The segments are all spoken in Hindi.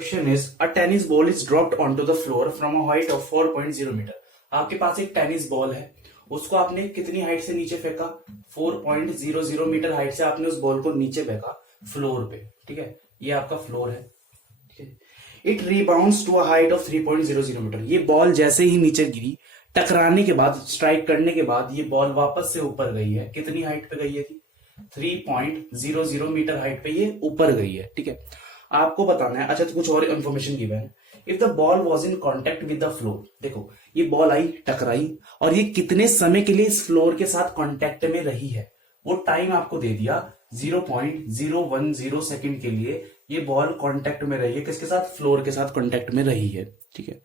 Question is a tennis ball is dropped onto the floor from a height of 4.0 metre. आपके पास एक टेनिस बॉल है, उसको आपने कितनी हाइट से नीचे फेंका? 4.00 मीटर हाइट से आपने उस बॉल को नीचे फेंका फ्लोर पे। ठीक है, ये आपका फ्लोर है। ठीक है, it rebounds to a height of 3.00 metre. ये बॉल जैसे ही नीचे गिरी, टकराने के बाद, स्ट्राइक करने के बाद ये बॉल वापस से ऊपर गई है। कितनी हाइट पे गई है थी? 3.00 मीटर हाइट पे ये ऊपर गई है। ठीक है, आपको बताना है। अच्छा, तो कुछ और इन्फॉर्मेशन गिवन है। If the ball was in contact with the floor, देखो ये बॉल आई, टकराई, और ये कितने समय के लिए इस फ्लोर के साथ कॉन्टेक्ट में रही है, वो टाइम आपको दे दिया। 0.010 सेकेंड के लिए ये बॉल कॉन्टेक्ट में रही है। किसके साथ? फ्लोर के साथ कॉन्टेक्ट में रही है। ठीक है,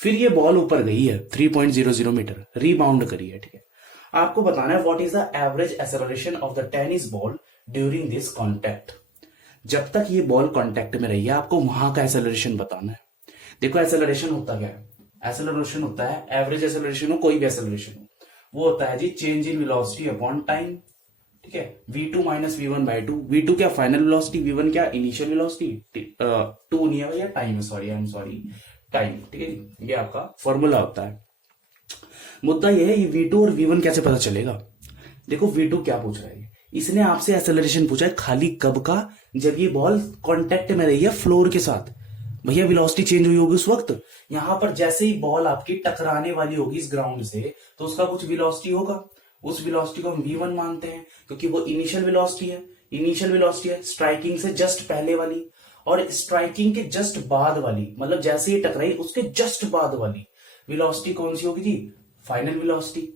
फिर ये बॉल ऊपर गई है 3.00 मीटर, रीबाउंड करी है। ठीक है, आपको बताना है what is the average acceleration of the tennis ball during this contact. जब तक ये बॉल कांटेक्ट में रही है, आपको वहां का एक्सेलरेशन बताना है। देखो एक्सेलरेशन होता क्या है? एक्सेलरेशन होता है, एवरेज एक्सेलरेशन हो, कोई भी एक्सेलरेशन हो, वो होता है जी change in velocity upon time. ठीक है, v2 minus v1 by two. v2 क्या? फाइनल वेलोसिटी, v1 क्या? Initial velocity. टू नहीं है भैया, टाइम है, sorry, I am sorry, time. ठीक है, ये आपका फॉर्मूला होता है। मुद्दा यह है, ये v2 और v1 कैसे पता चलेगा? देखो v2 क्या पूछ रहा है, इसने आपसे एक्सेलरेशन पूछा है खाली कब का? जब ये बॉल कांटेक्ट में रही है फ्लोर के साथ। भैया वेलोसिटी चेंज हुई होगी उस वक्त। यहां पर जैसे ही बॉल आपकी टकराने वाली होगी इस ग्राउंड से, तो उसका कुछ वेलोसिटी होगा। उस वेलोसिटी को हम v1 मानते हैं, क्योंकि वो इनिशियल वेलोसिटी है। इनिशियल वेलोसिटी है स्ट्राइकिंग से जस्ट पहले वाली, और स्ट्राइकिंग के जस्ट बाद वाली, मतलब जैसे ही टकराई उसके जस्ट बाद वाली वेलोसिटी कौन सी होगी जी? Final velocity.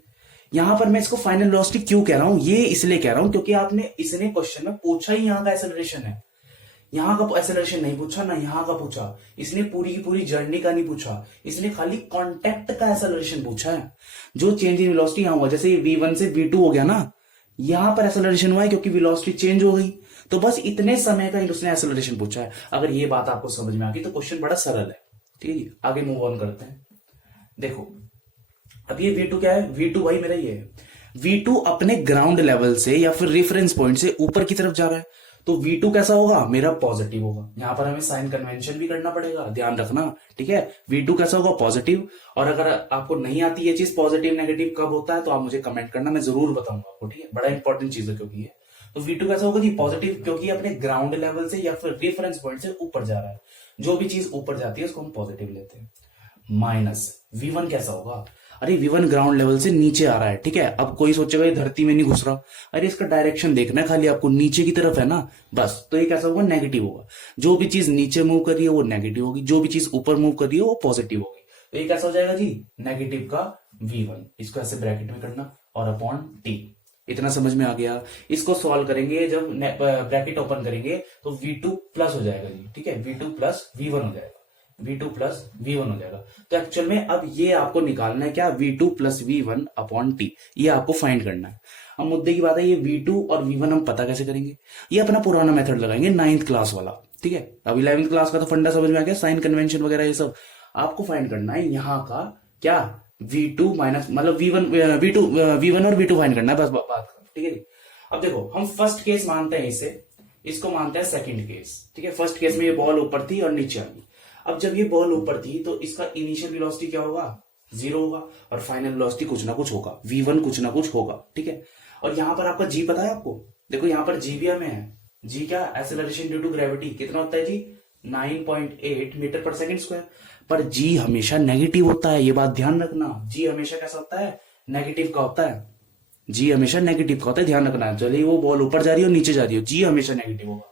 यहां पर मैं इसको फाइनल वेलोसिटी क्यों कह रहा हूं? ये इसलिए कह रहा हूं क्योंकि आपने इसने क्वेश्चन में पूछा ही यहां का एक्सेलरेशन है। यहां का एक्सेलरेशन नहीं पूछा ना, यहां का पूछा। इसने पूरी की पूरी जर्नी का नहीं पूछा, इसने खाली कांटेक्ट का एक्सेलरेशन पूछा है। जो चेंज इन वेलोसिटी यहां हुआ, जैसे v1 से v2 हो गया ना, यहां पर एक्सेलरेशन हुआ है क्योंकि वेलोसिटी चेंज हो गई। तो बस इतने समय का उसने एक्सेलरेशन पूछा है। अगर ये बात आपको समझ में आ गई तो क्वेश्चन बड़ा सरल है। ठीक है जी, आगे मूव ऑन करते हैं। देखो अब ये v2 क्या है? v2 भाई मेरा ये है, v2 अपने ग्राउंड लेवल से या फिर रेफरेंस पॉइंट से ऊपर की तरफ जा रहा है। तो v2 कैसा होगा? मेरा पॉजिटिव होगा। यहां पर हमें साइन कन्वेंशन भी करना पड़ेगा, ध्यान रखना। ठीक है, v2 कैसा होगा? पॉजिटिव। और अगर आपको नहीं आती ये चीज पॉजिटिव नेगेटिव कब होता है, तो आप मुझे कमेंट करना, मैं जरूर बताऊंगा आपको। ठीक है, बड़ा इंपॉर्टेंट चीज है क्योंकि ये। तो v2 कैसा होगा जी? पॉजिटिव, क्योंकि अपने ग्राउंड लेवल से या फिर रेफरेंस पॉइंट से ऊपर जा रहा है। जो भी चीज ऊपर जाती है उसको हम पॉजिटिव लेते हैं। माइनस v1 कैसा होगा? अरे v1 ग्राउंड लेवल से नीचे आ रहा है। ठीक है, अब कोई सोचेगा ये धरती में नहीं घुस रहा। अरे इसका डायरेक्शन देखना है खाली आपको, नीचे की तरफ है ना, बस। तो ये कैसा होगा? नेगेटिव होगा। जो भी चीज नीचे मूव कर रही है वो नेगेटिव होगी, जो भी चीज ऊपर मूव कर रही है वो पॉजिटिव होगी। तो ये कैसा हो जाएगा जी? नेगेटिव का v1। इसको ऐसे ब्रैकेट में करना और अपॉन टी। इतना समझ में आ गया? इसको सॉल्व करेंगे, जब ब्रैकेट ओपन करेंगे तो v2 प्लस हो जाएगा जी। ठीक है, v2 प्लस v1 हो जाएगा, v2 प्लस v1 हो जाएगा। तो एक्चुअल में अब ये आपको निकालना है क्या? v2 plus v1 upon T, ये आपको फाइंड करना है। अब मुद्दे की बात है, ये v2 और v1 हम पता कैसे करेंगे? ये अपना पुराना मेथड लगाएंगे, 9th क्लास वाला। ठीक है, अब 11th क्लास का तो फंडा समझ में आ गया, साइन कन्वेंशन वगैरह ये सब। आपको फाइंड करना है यहाँ का क्या? v2 माइनस, मतलब v1 और v2 फाइंड करना है, बस बात। ठीक है जी, अब देखो हम फर्स्ट केस मानते हैं इसे, इसको मानते हैं सेकंड केस। ठीक है, फर्स्ट केस में ये बॉल ऊपर थी और नीचे आ गई। अब जब ये बॉल ऊपर थी तो इसका इनिशियल वेलोसिटी क्या होगा? 0 होगा, और फाइनल वेलोसिटी कुछ ना कुछ होगा, v1 कुछ ना कुछ होगा। ठीक है, और यहां पर आपका g पता है आपको? देखो यहां पर g भी हमें है। g क्या? Acceleration due to gravity. कितना होता है g? 9.8 metre per second square. पर g हमेशा नेगेटिव होता है, ये बात ध्यान रखना। g हमेशा कैसा होता है? नेगेटिव का होता है। जी हमेशा नेगेटिव का होता है, ध्यान रखना। चलिए वो बॉल ऊपर जा रही हो नीचे जा रही हो, जी हमेशा नेगेटिव होगा।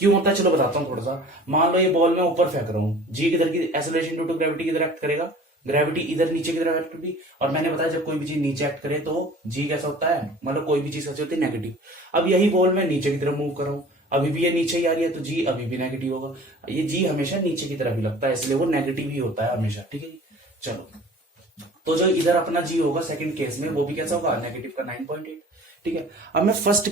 क्यों होता है चलो बताता हूँ थोड़ा सा। मान लो ये बॉल मैं ऊपर फेंक रहा हूँ, जी किधर की? एक्सेलरेशन ड्यू टू ग्रेविटी किधर एक्ट करेगा? ग्रेविटी इधर नीचे की तरफ एक्ट करेगी। और मैंने बताया जब कोई भी चीज नीचे एक्ट करे तो जी कैसा होता है? मतलब कोई भी चीज कैसी होती है? नेगेटिव। अब यही बॉल मैं नीचे की तरफ मूव कर रहा हूँ, अभी भी ये नीचे ही आ रही है, तो जी अभी भी नेगेटिव होगा। ये जी हमेशा नीचे की तरफ ही लगता है, इसलिए वो नेगेटिव ही होता है हमेशा। ठीक है, चलो तो जो इधर अपना जी होगा सेकंड केस में, वो भी कैसा होगा? नेगेटिव का 9.8। ठीक है, अब मैं फर्स्ट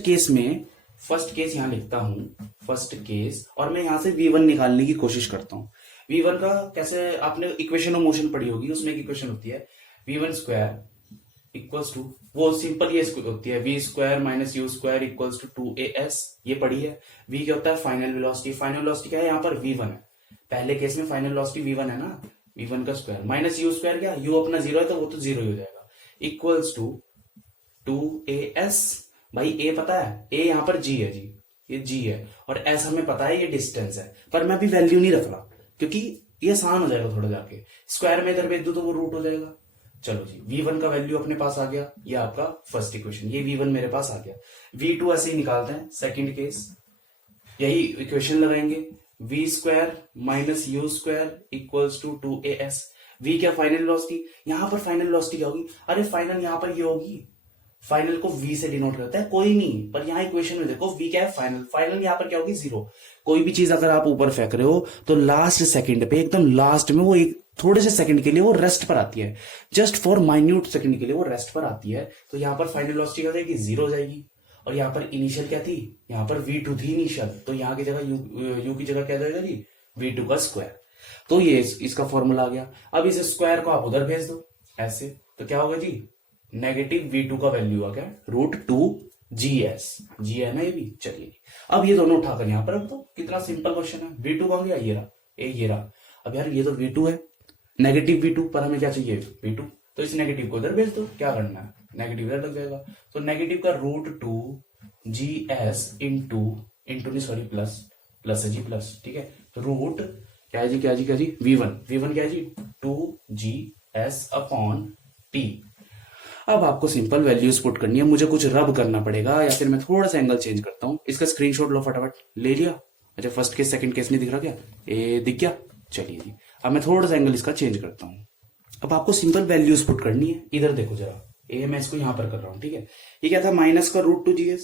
केस यहां लिखता हूं, फर्स्ट केस, और मैं यहां से v1 निकालने की कोशिश करता हूं। v1 का कैसे? आपने इक्वेशन ऑफ मोशन पढ़ी होगी, उसमें एक इक्वेशन होती है v1 स्क्वायर इक्वल्स टू, वो सिंपल ये होती है v square minus u square equals to 2as। ये पढ़ी है। v क्या होता है? Final velocity. फाइनल वेलोसिटी क्या है? यहाँ पर v1 है। पहले केस में फाइनल वेलोसिटी v1 है ना, v1 का स्क्वायर माइनस यू स्क्वायर, क्या यू अपना जीरो है तो वो तो जीरो ही हो जाएगा, इक्वल्स टू 2as। भाई a पता है, a यहां पर g है जी, ये g है, और s हमें पता है ये डिस्टेंस है, पर मैं अभी वैल्यू नहीं रख रहा क्योंकि ये आसान हो जाएगा थोड़ा जाके, स्क्वायर में इधर भेज दो तो वो रूट हो जाएगा। चलो जी, v1 का वैल्यू अपने पास आ गया, ये आपका फर्स्ट इक्वेशन, ये v1 मेरे पास आ गया। v2 ऐसे ही निकालते हैं, सेकंड केस, यही इक्वेशन लगाएंगे, v square minus u square equals to 2as। v क्या फाइनल वेलोसिटी, यहां पर फाइनल वेलोसिटी क्या होगी, अरे फाइनल यहां पर ये होगी, फाइनल को v से डिनोट करता है कोई नहीं, पर यहाँ इक्वेशन में देखो v क्या है फाइनल, फाइनल यहाँ पर क्या होगी जीरो। कोई भी चीज अगर आप ऊपर फेंक रहे हो तो लास्ट सेकंड पे, एकदम लास्ट में वो एक थोड़े से सेकंड के लिए वो रेस्ट पर आती है, जस्ट फॉर माइन्यूट सेकंड के लिए वो रेस्ट पर आती है, तो यहाँ पर फाइनल वेलोसिटी क्या हो जाएगी, जीरो हो जाएगी। और यहाँ पर इनिशियल क्या थी, यहाँ पर v2 थी इनिशियल, तो यहाँ की जगह u की जगह क्या जाएगा जी, v2 का स्क्वायर। तो ये इसका फॉर्मूला आ गया। अब इस स्क्वायर को आप उधर भेज दो ऐसे, तो क्या होगा जी, नेगेटिव v2 का वैल्यू आ गया √2gs, g है ना ये भी। चलिए अब ये दोनों उठाकर यहाँ पर रख दो, कितना सिंपल क्वेश्चन है। v2 कहाँ गया, ये रहा, ये रहा। अब यार ये तो v2 है, नेगेटिव v2, पर हमें क्या चाहिए v2, तो इस नेगेटिव को इधर भेज दो, क्या करना है, नेगेटिव इधर लग जाएगा, तो नेगेटिव का √2gs इंटू सॉरी प्लस है जी, प्लस, ठीक है। तो रूट क्या है जी, क्या जी v1 क्या है जी 2gs अपॉन t। अब आपको सिंपल वैल्यूज पुट करनी है, मुझे कुछ रब करना पड़ेगा, या फिर मैं थोड़ा सा एंगल चेंज करता हूं। इसका स्क्रीनशॉट लो फटाफट, ले लिया। अच्छा फर्स्ट केस सेकंड केस नहीं दिख रहा क्या, ए दिख गया। चलिए जी, अब मैं थोड़ा सा एंगल इसका चेंज करता हूं। अब आपको सिंपल वैल्यूज पुट करनी है, इधर देखो जरा, ए मैं इसको यहां पर कर रहा हूं, ठीक है। ये क्या था, माइनस का √2gs,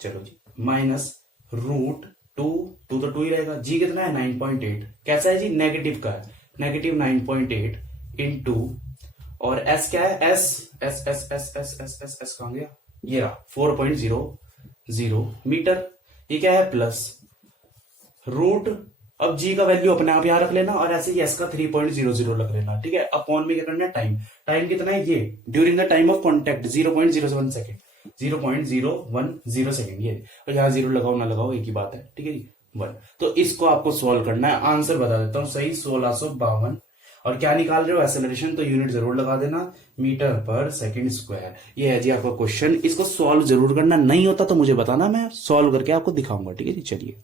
चलो जी माइनस √2, तो 2 ही रहेगा, जी कितना है 9.8, कैसा है जी, नेगेटिव का है, नेगेटिव 9.8 इंटू, और एस क्या है, एस कहां गया, ये रहा 4.00 मीटर। ये क्या है, प्लस रूट, अब जी का वैल्यू अपने आप यहां रख लेना, और ऐसे ही एस का 3.00 रख लेना, ठीक है। अपॉन में क्या करना है, टाइम कितना है, ये during the time of contact 0.01 second, 0.010 second, ये, और यहाँ जीरो लगाओ ना लगाओ एक ही बात है, ठीक है जी, 1। तो इसको आपको सॉल्व करना है, आंसर बता देता हूं, सही 1652। और क्या निकाल रहे हो, एक्सेलरेशन, तो यूनिट जरूर लगा देना, मीटर पर सेकंड स्क्वायर। ये है जी आपका क्वेश्चन, इसको सॉल्व जरूर करना, नहीं होता तो मुझे बताना, मैं सॉल्व करके आपको दिखाऊंगा, ठीक है जी। चलिए